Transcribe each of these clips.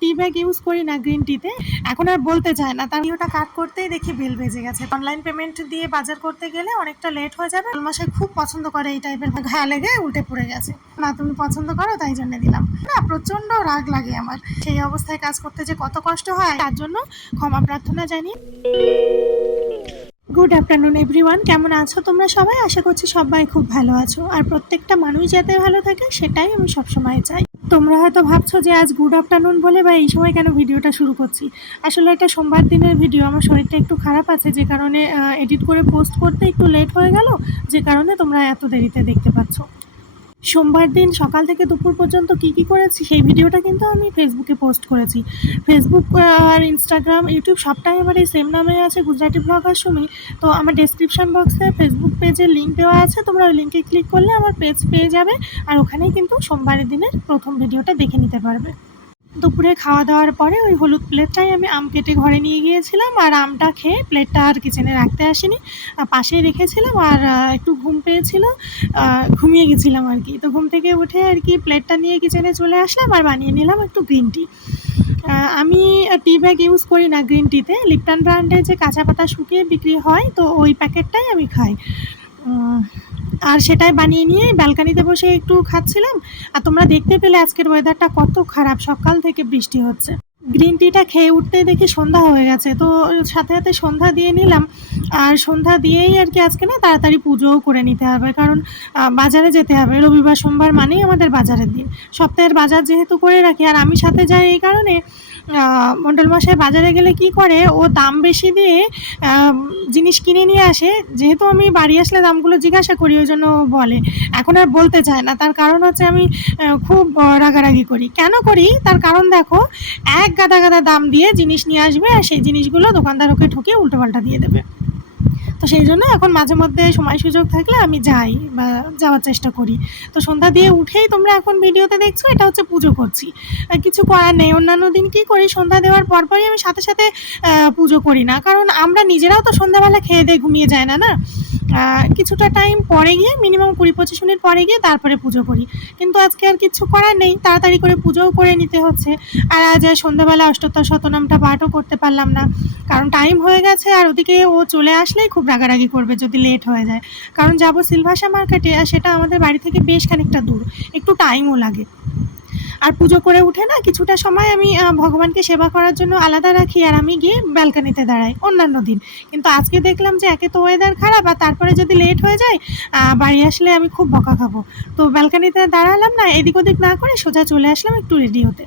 টি bag use করি না green টিতে, এখন আর বলতে চায় না। তার ভিডিওটা কাট করতেই দেখি বেল বেজে গেছে। অনলাইন পেমেন্ট দিয়ে বাজার করতে গেলে অনেকটা লেট হয়ে যাবে। মশাই খুব পছন্দ করে এই টাইপের, ঘা লেগে উল্টে পড়ে গেছে। না তুমি পছন্দ করো তাই জন্য দিলাম না, প্রচন্ড রাগ লাগে আমার। সেই অবস্থায় কাজ করতে যে কত কষ্ট হয়, তার জন্য ক্ষমা প্রার্থনা জানিয়ে। গুড আফটারনুন এভরিওয়ান, কেমন আছো তোমরা সবাই? আশা করছি সবাই খুব ভালো আছো, আর প্রত্যেকটা মানুষ যাতে ভালো থাকে সেটাই আমি সবসময় চাই। তোমরা হয়তো ভাবছো যে আজ গুড আফটারনুন বলে বা এই সময় কেন ভিডিওটা শুরু করছি। আসলে এটা সোমবার দিনের ভিডিও, আমার শরীরটা একটু খারাপ আছে, যে কারণে এডিট করে পোস্ট করতে একটু লেট হয়ে গেল, যে কারণে তোমরা এত দেরিতে দেখতে পাচ্ছ। সোমবার দিন সকাল থেকে দুপুর পর্যন্ত কি করেছি সেই ভিডিওটা কিন্তু আমি ফেসবুকে পোস্ট করেছি। ফেসবুক আর ইনস্টাগ্রাম, ইউটিউব সবটাই আমার এই সেম নামে আছে, গুজরাটি ব্লগার সুমি। তো আমার ডেসক্রিপশন বক্সে ফেসবুক পেজের লিঙ্ক দেওয়া আছে, তোমরা ওই লিঙ্কে ক্লিক করলে আমার পেজ পেয়ে যাবে, আর ওখানেই কিন্তু সোমবারের দিনের প্রথম ভিডিওটা দেখে নিতে পারবে। দুপুরে খাওয়া দাওয়ার পরে ওই হলুদ প্লেটটাই আমি আম কেটে ঘরে নিয়ে গিয়েছিলাম, আর আমটা খেয়ে প্লেটটা আর কিচেনে রাখতে আসিনি, পাশেই রেখেছিলাম। আর একটু ঘুম পেয়েছিল, ঘুমিয়ে গেছিলাম আর কি। তো ঘুম থেকে উঠে আর কি প্লেটটা নিয়ে কিচেনে চলে আসলাম আর বানিয়ে নিলাম একটু গ্রিন টি। আমি টি ব্যাগ ইউজ করি না গ্রিন টিতে, লিপটন ব্র্যান্ডের যে কাঁচা পাতা শুকিয়ে বিক্রি হয়, তো ওই প্যাকেটটাই আমি খাই। আর সেটাই বানিয়ে নিয়ে ব্যালকানিতে বসে একটু খাচ্ছিলাম। আর তোমরা দেখতে পেলে আজকের ওয়েদারটা কত খারাপ, সকাল থেকে বৃষ্টি হচ্ছে। গ্রিন টিটা খেয়ে উঠতেই দেখি সন্ধ্যা হয়ে গেছে, তো সাথে সাথে সন্ধ্যা দিয়ে নিলাম। আর সন্ধ্যা দিয়েই আর কি আজকে না তাড়াতাড়ি পুজোও করে নিতে হবে, কারণ বাজারে যেতে হবে। রবিবার সোমবার মানেই আমাদের বাজারের দিন, সপ্তাহের বাজার যেহেতু করে রাখি। আর আমি সাথে যাই এই কারণে, মণ্ডল মশাই বাজারে গেলে কি করে, ও দাম বেশি দিয়ে জিনিস কিনে নিয়ে আসে। যেহেতু আমি বাড়ি আসলে দামগুলো জিজ্ঞাসা করি, ওই জন্য ও বলে। এখন আর বলতে চায় না, তার কারণ হচ্ছে আমি খুব রাগারাগি করি। কেন করি তার কারণ দেখো, এক গাদা গাদা দাম দিয়ে জিনিস নিয়ে আসবে, আর সেই জিনিসগুলো দোকানদার ওকে ঠকিয়ে উল্টোপাল্টা দিয়ে দেবে। তো সেই জন্য এখন মাঝে মধ্যে সময় সুযোগ থাকলে আমি যাই বা যাওয়ার চেষ্টা করি। তো সন্ধ্যা দিয়ে উঠেই তোমরা এখন ভিডিওতে দেখছো, এটা হচ্ছে পুজো করছি। কিছু করার নেই, অন্যান্য দিন কী করি, সন্ধ্যা দেওয়ার পরপরই আমি সাথে সাথে পুজো করি না, কারণ আমরা নিজেরাও তো সন্ধ্যাবেলা খেয়ে দিয়ে ঘুমিয়ে যায় না, কিছুটা টাইম পরে গিয়ে, মিনিমাম 20-25 মিনিট পরে গিয়ে তারপরে পুজো করি। কিন্তু আজকে আর কিচ্ছু করার নেই, তাড়াতাড়ি করে পুজোও করে নিতে হচ্ছে। আর আজ সন্ধ্যাবেলা অষ্টোত্তর শতনামটা পাঠও করতে পারলাম না, কারণ টাইম হয়ে গেছে। আর ওদিকে ও চলে আসলেই খুব রাগারাগি করবে যদি লেট হয়ে যায়, কারণ যাবো সিলভাসা মার্কেটে, আর সেটা আমাদের বাড়ি থেকে বেশ খানিকটা দূর, একটু টাইমও লাগে। আর পুজো করে উঠে না কিছুটা সময় আমি ভগবানকে সেবা করার জন্য আলাদা রাখি, আর আমি গিয়ে ব্যালকানিতে দাঁড়াই অন্যান্য দিন। কিন্তু আজকে দেখলাম যে একে তো ওয়েদার খারাপ, আর তারপরে যদি লেট হয়ে যায় বাড়ি আসলে আমি খুব বকা খাবো। তো ব্যালকানিতে দাঁড়ালাম না, এদিক ওদিক না করে সোজা চলে আসলাম একটু রেডি হতে।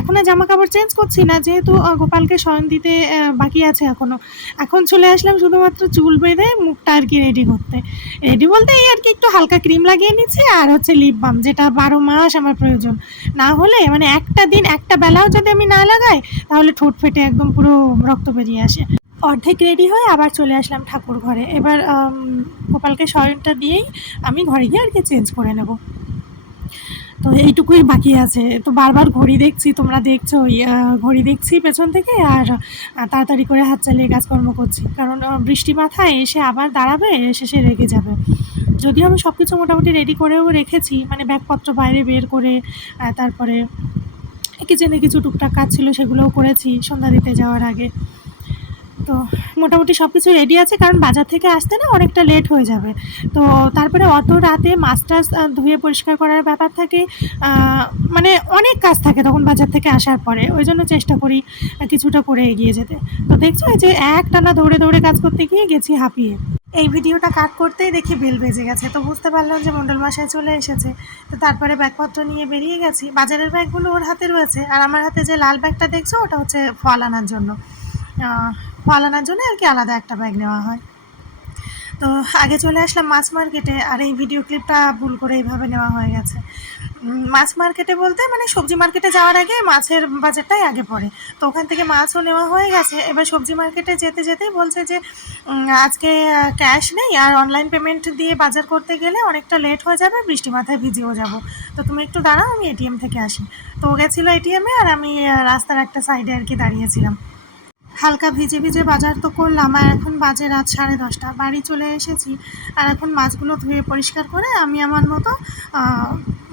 এখন আর জামা কাপড় চেঞ্জ করছি না, যেহেতু গোপালকে শয়ন দিতে বাকি আছে এখনও। এখন চলে আসলাম শুধুমাত্র চুল বেঁধে মুখটা আর কি রেডি করতে। রেডি বলতে এই আর কি একটু হালকা ক্রিম লাগিয়ে নিচ্ছি, আর হচ্ছে লিপ বাম, যেটা 12 মাস আমার প্রয়োজন। না হলে মানে একটা দিন একটা বেলাও যদি আমি না লাগাই, তাহলে ঠোঁট ফেটে একদম পুরো রক্ত বেরিয়ে আসে। অর্ধেক রেডি হয়ে আবার চলে আসলাম ঠাকুর ঘরে। এবার গোপালকে শয়নটা দিয়েই আমি ঘরে গিয়ে আর কি চেঞ্জ করে নেব। তো এইটুকুই বাকি আছে। তো বারবার ঘড়ি দেখছি, তোমরা দেখছো ঘড়ি দেখছি পেছন থেকে, আর তাড়াতাড়ি করে হাত চালিয়ে কাজকর্ম করছি, কারণ বৃষ্টি মাথায় এসে আবার দাঁড়াবে, শেষে রেগে যাবে। যদিও আমি সব কিছু মোটামুটি রেডি করেও রেখেছি, মানে ব্যাগপত্র বাইরে বের করে, তারপরে কিচেনে কিছু টুকটাক কাজ ছিল সেগুলোও করেছি সন্ধ্যা দিতে যাওয়ার আগে। তো মোটামুটি সব কিছু রেডি আছে, কারণ বাজার থেকে আসতে না অনেকটা লেট হয়ে যাবে। তো তারপরে অত রাতে মাছ টাছ ধুয়ে পরিষ্কার করার ব্যাপার থাকে, মানে অনেক কাজ থাকে তখন বাজার থেকে আসার পরে, ওই জন্য চেষ্টা করি কিছুটা করে এগিয়ে যেতে। তো দেখছো এই যে একটানা দৌড়ে দৌড়ে কাজ করতে গিয়ে গেছি হাঁপিয়ে। এই ভিডিওটা কাট করতেই দেখি বেল বেজে গেছে, তো বুঝতে পারলাম যে মণ্ডল মশাই চলে এসেছে। তো তারপরে ব্যাগপত্র নিয়ে বেরিয়ে গেছি। বাজারের ব্যাগগুলো ওর হাতে রয়েছে, আর আমার হাতে যে লাল ব্যাগটা দেখছো ওটা হচ্ছে ফল আনার জন্য। ফল আনার জন্য আর কি আলাদা একটা ব্যাগ নেওয়া হয়। তো আগে চলে আসলাম মাছ মার্কেটে, আর এই ভিডিও ক্লিপটা ভুল করে এইভাবে নেওয়া হয়ে গেছে। মাছ মার্কেটে বলতে মানে সবজি মার্কেটে যাওয়ার আগে মাছের বাজারটাই আগে পড়ে, তো ওখান থেকে মাছও নেওয়া হয়ে গেছে। এবার সবজি মার্কেটে যেতে যেতেই বলছে যে আজকে ক্যাশ নেই, আর অনলাইন পেমেন্ট দিয়ে বাজার করতে গেলে অনেকটা লেট হয়ে যাবে, বৃষ্টি মাথায় ভিজেও যাব। তো তুমি একটু দাঁড়াও, আমি এটিএম থেকে আসি। তো ও গেছিলো এটিএমে, আর আমি রাস্তার একটা সাইডে আর কি দাঁড়িয়েছিলাম। হালকা ভিজে ভিজে বাজার তো করলাম, আর এখন বাজে রাত 10:30। বাড়ি চলে এসেছি, আর এখন মাছগুলো ধুয়ে পরিষ্কার করে আমি আমার মতো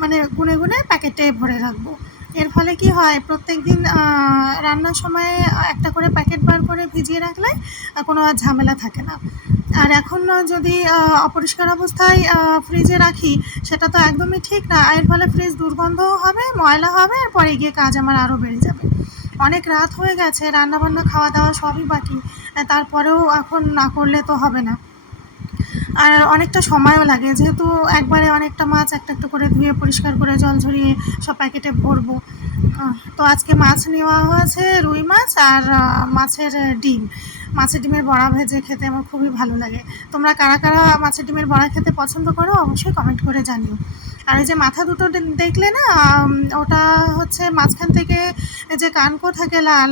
মানে গুনে গুনে প্যাকেটে ভরে রাখবো। এর ফলে কি হয়, প্রত্যেক দিন রান্নার সময় একটা করে প্যাকেট বার করে ভিজিয়ে রাখলে কোনো আর ঝামেলা থাকে না। আর এখন যদি অপরিষ্কার অবস্থায় ফ্রিজে রাখি, সেটা তো একদমই ঠিক না। এর ফলে ফ্রিজ দুর্গন্ধও হবে, ময়লা হবে, আর পরে গিয়ে কাজ আমার আরও বেড়ে যাবে। অনেক রাত হয়ে গেছে, রান্নাবান্না খাওয়া দাওয়া সবই বাকি, তারপরেও এখন না করলে তো হবে না। আর অনেকটা সময়ও লাগে, যেহেতু একবারে অনেকটা মাছ একটা একটা করে ধুয়ে পরিষ্কার করে জল ঝরিয়ে সব প্যাকেটে ভরবো। তো আজকে মাছ নেওয়া হয়েছে, রুই মাছ আর মাছের ডিম। মাছের ডিমের বড়া ভেজে খেতে আমার খুবই ভালো লাগে। তোমরা কারা কারা মাছের ডিমের বড়া খেতে পছন্দ করো অবশ্যই কমেন্ট করে জানিও। আর এই যে মাথা দুটো দেখলে না, ওটা হচ্ছে মাঝখান থেকে যে কানকো থাকে লাল,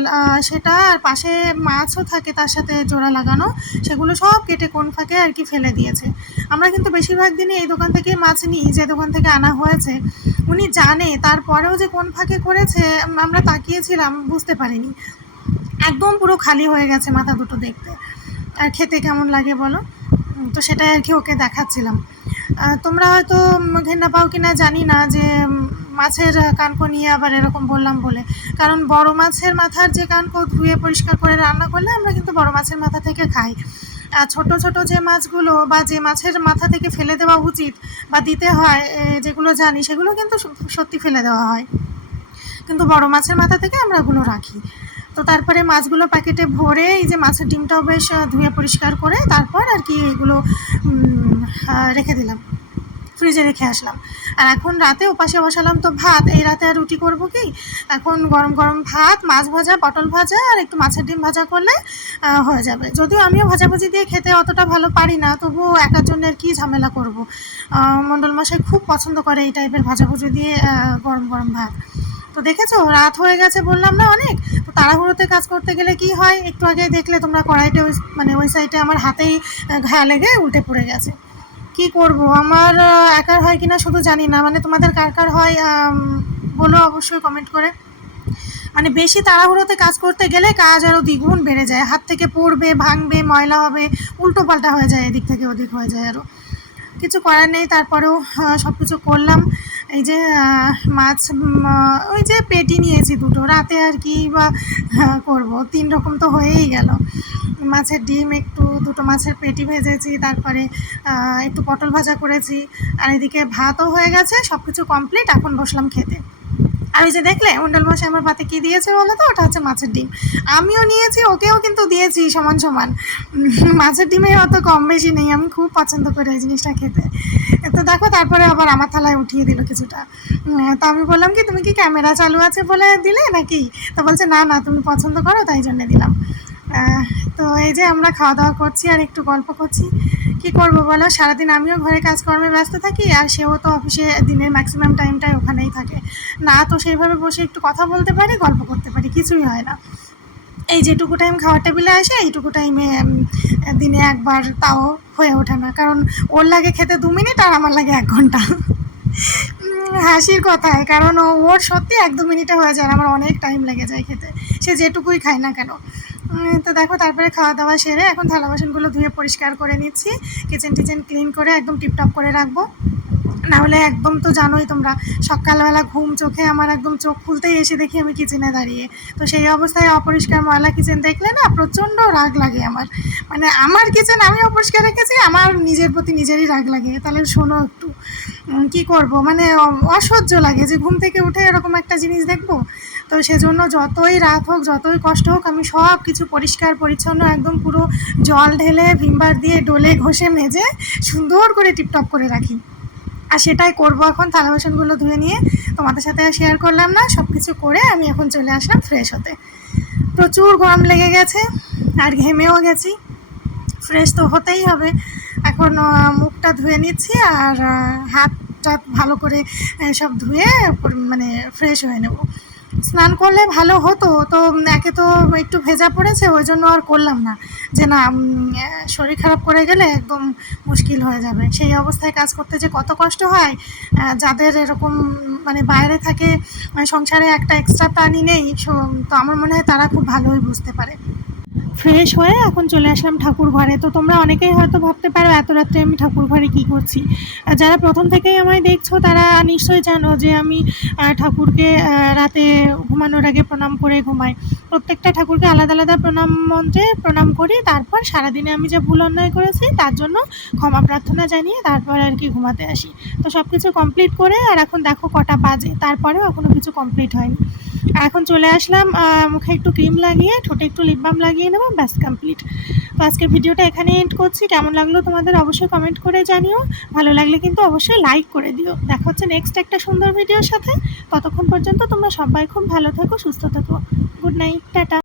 সেটা, আর পাশে মাছও থাকে তার সাথে জোড়া লাগানো, সেগুলো সব কেটে কোন ফাঁকে আর কি ফেলে দিয়েছে। আমরা কিন্তু বেশিরভাগ দিনই এই দোকান থেকেই মাছ নিই, যে দোকান থেকে আনা হয়েছে। উনি জানে, তারপরেও যে কোন ফাঁকে করেছে আমরা তাকিয়েছিলাম, বুঝতে পারিনি। একদম পুরো খালি হয়ে গেছে মাথা দুটো দেখতে। আর খেতে কেমন লাগে বলো? তো সেটাই আর কি ওকে দেখাচ্ছিলাম। তোমরা হয়তো ঘেন্না পাও কিনা জানি না, যে মাছের কানকো নিয়ে আবার এরকম বললাম বলে। কারণ বড় মাছের মাথার যে কানকো ধুয়ে পরিষ্কার করে রান্না করলে আমরা কিন্তু বড় মাছের মাথা থেকে খাই। আর ছোটো ছোটো যে মাছগুলো, বা যে মাছের মাথা থেকে ফেলে দেওয়া উচিত বা দিতে হয়, যেগুলো জানি সেগুলো কিন্তু সত্যি ফেলে দেওয়া হয়, কিন্তু বড় মাছের মাথা থেকে আমরা ওগুলো রাখি। তো তারপরে মাছগুলো প্যাকেটে ভরে, এই যে মাছের ডিমটাও বেশ ধুয়ে পরিষ্কার করে তারপর আর কি এগুলো রেখে দিলাম, ফ্রিজে রেখে আসলাম। আর এখন রাতে ওপাশে বসালাম তো ভাত। এই রাতে আর রুটি করবো কি, এখন গরম গরম ভাত, মাছ ভাজা, পটল ভাজা আর একটু মাছের ডিম ভাজা করলে হয়ে যাবে। যদিও আমিও ভাজাভুজি দিয়ে খেতে অতটা ভালো পারি না, তবুও একার জন্য আর কি ঝামেলা করবো। মণ্ডলমশাই খুব পছন্দ করে এই টাইপের ভাজাভুজি দিয়ে গরম গরম ভাত। তো দেখেছো, রাত হয়ে গেছে বললাম না অনেক। তো তাড়াহুড়োতে কাজ করতে গেলে কি হয়, একটু আগে দেখলে তোমরা কড়াইটা ওই সাইডে আমার হাতেই ঘা লেগে উল্টে পড়ে গেছে। কি করব, আমার একার হয় কিনা শুধু জানি না, মানে তোমাদের কার কার হয় বলো অবশ্যই কমেন্ট করে। মানে বেশি তাড়াহুড়োতে কাজ করতে গেলে কাজ আরও দ্বিগুণ বেড়ে যায়, হাত থেকে পড়বে, ভাঙবে, ময়লা হবে, উল্টো পাল্টা হয়ে যায়, এদিক থেকে ওদিক হয়ে যায় আরও। কিছু করার নেই, তারপরেও সব কিছু করলাম। এই যে মাছ, ওই যে পেটি নিয়েছি দুটো, রাতে আর কি বা করবো, 3 রকম তো হয়েই গেল। মাছের ডিম, একটু দুটো মাছের পেটি ভেজেছি, তারপরে একটু পটল ভাজা করেছি, আর এদিকে ভাতও হয়ে গেছে, সব কিছু কমপ্লিট। এখন বসলাম খেতে। আর ওই যে দেখলে মণ্ডলমশাই আমার ভাতে কী দিয়েছে বলো তো? ওটা হচ্ছে মাছের ডিম। আমিও নিয়েছি, ওকেও কিন্তু দিয়েছি সমান সমান। মাছের ডিমের অত কম বেশি নেই, আমি খুব পছন্দ করি এই জিনিসটা খেতে। তো দেখো, তারপরে আবার আমার থালায় উঠিয়ে দিল কিছুটা। তো আমি বললাম কি, তুমি কি ক্যামেরা চালু আছে বলে দিলে নাকি? তো বলছে না না, তুমি পছন্দ করো তাই জন্যে দিলাম। তো এই যে আমরা খাওয়া দাওয়া করছি আর একটু গল্প করছি। কি করব বলো, সারাদিন আমিও ঘরে কাজকর্মে ব্যস্ত থাকি, আর সেও তো অফিসে দিনের ম্যাক্সিমাম টাইমটাই ওখানেই থাকে। না তো সেইভাবে বসে একটু কথা বলতে পারি, গল্প করতে পারি, কিছুই হয় না। এই যেটুকু টাইম খাওয়ার টেবিলে আসে, এইটুকু টাইমে দিনে একবার, তাও হয়ে ওঠে না। কারণ ওর লাগে খেতে 2 মিনিট আর আমার লাগে 1 ঘন্টা। হাসির কথায়, কারণ ওর সত্যি 1-2 মিনিটে হয়ে যায়, আমার অনেক টাইম লেগে যায় খেতে, সে যেটুকুই খায় না কেন। তো দেখো, তারপরে খাওয়া দাওয়া সেরে এখন থালা বাসনগুলো ধুয়ে পরিষ্কার করে নিচ্ছি, কিচেন টিচেন ক্লিন করে একদম টিপটপ করে রাখবো। নাহলে একদম তো জানোই তোমরা, সকালবেলা ঘুম চোখে আমার একদম চোখ খুলতেই এসে দেখি আমি কিচেনে দাঁড়িয়ে। তো সেই অবস্থায় অপরিষ্কার ময়লা কিচেন দেখলে না প্রচণ্ড রাগ লাগে আমার। মানে আমার কিচেন আমি অপরিষ্কার রেখেছি, আমার নিজের প্রতি নিজেরই রাগ লাগে। তাহলে শোনো একটু, কি করব, মানে অসহ্য লাগে যে ঘুম থেকে উঠে এরকম একটা জিনিস দেখবো। তো সেজন্য যতই রাত হোক, যতই কষ্ট হোক, আমি সব কিছু পরিষ্কার পরিচ্ছন্ন একদম পুরো জল ঢেলে ভিমবার দিয়ে ডলে ঘষে মেজে সুন্দর করে টিপটপ করে রাখি। আর সেটাই করব এখন। থালা বাসনগুলো ধুয়ে নিয়ে তোমাদের সাথে শেয়ার করলাম না, সব কিছু করে আমি এখন চলে আসলাম ফ্রেশ হতে। প্রচুর গরম লেগে গেছে আর ঘেমেও গেছি, ফ্রেশ তো হতেই হবে। এখন মুখটা ধুয়ে নিচ্ছি, আর হাতটা ভালো করে সব ধুয়ে মানে ফ্রেশ হয়ে নেব। স্নান করলে ভালো হতো, তো একে তো একটু ভেজা পড়েছে, ওই জন্য আর করলাম না, যে না শরীর খারাপ করে গেলে একদম মুশকিল হয়ে যাবে। সেই অবস্থায় কাজ করতে যে কত কষ্ট হয়, যাদের এরকম মানে বাইরে থাকে, সংসারে একটা এক্সট্রা প্রাণী নেই, তো আমার মনে হয় তারা খুব ভালোই বুঝতে পারে। ফ্রেশ হয়ে এখন চলে আসলাম ঠাকুর ঘরে। তো তোমরা অনেকেই হয়তো ভাবতে পারো এত রাত্রে আমি ঠাকুর ঘরে কী করছি। যারা প্রথম থেকেই আমায় দেখছো তারা নিশ্চয়ই জানো যে আমি ঠাকুরকে রাতে ঘুমানোর আগে প্রণাম করে ঘুমাই। প্রত্যেকটা ঠাকুরকে আলাদা আলাদা প্রণাম মন্ত্রে প্রণাম করি, তারপর সারাদিনে আমি যে ভুল অন্যায় করেছি তার জন্য ক্ষমা প্রার্থনা জানিয়ে তারপর আর কি ঘুমাতে আসি। তো সব কিছু কমপ্লিট করে আর এখন দেখো কটা বাজে, তারপরেও এখনও কিছু কমপ্লিট হয়নি। এখন চলে আসলাম মুখে একটু ক্রিম লাগিয়ে, ঠোঁটে একটু লিপ বাম লাগিয়ে নেবো, ব্যাস কমপ্লিট। তো আজকের ভিডিওটা এখানে এন্ড করছি। কেমন লাগলো তোমাদের অবশ্যই কমেন্ট করে জানিও। ভালো লাগলে কিন্তু অবশ্যই লাইক করে দিও। দেখা হচ্ছে নেক্সট একটা সুন্দর ভিডিওর সাথে। ততক্ষণ পর্যন্ত তোমরা সবাই খুব ভালো থেকো, সুস্থ থেকো। Good night, tata.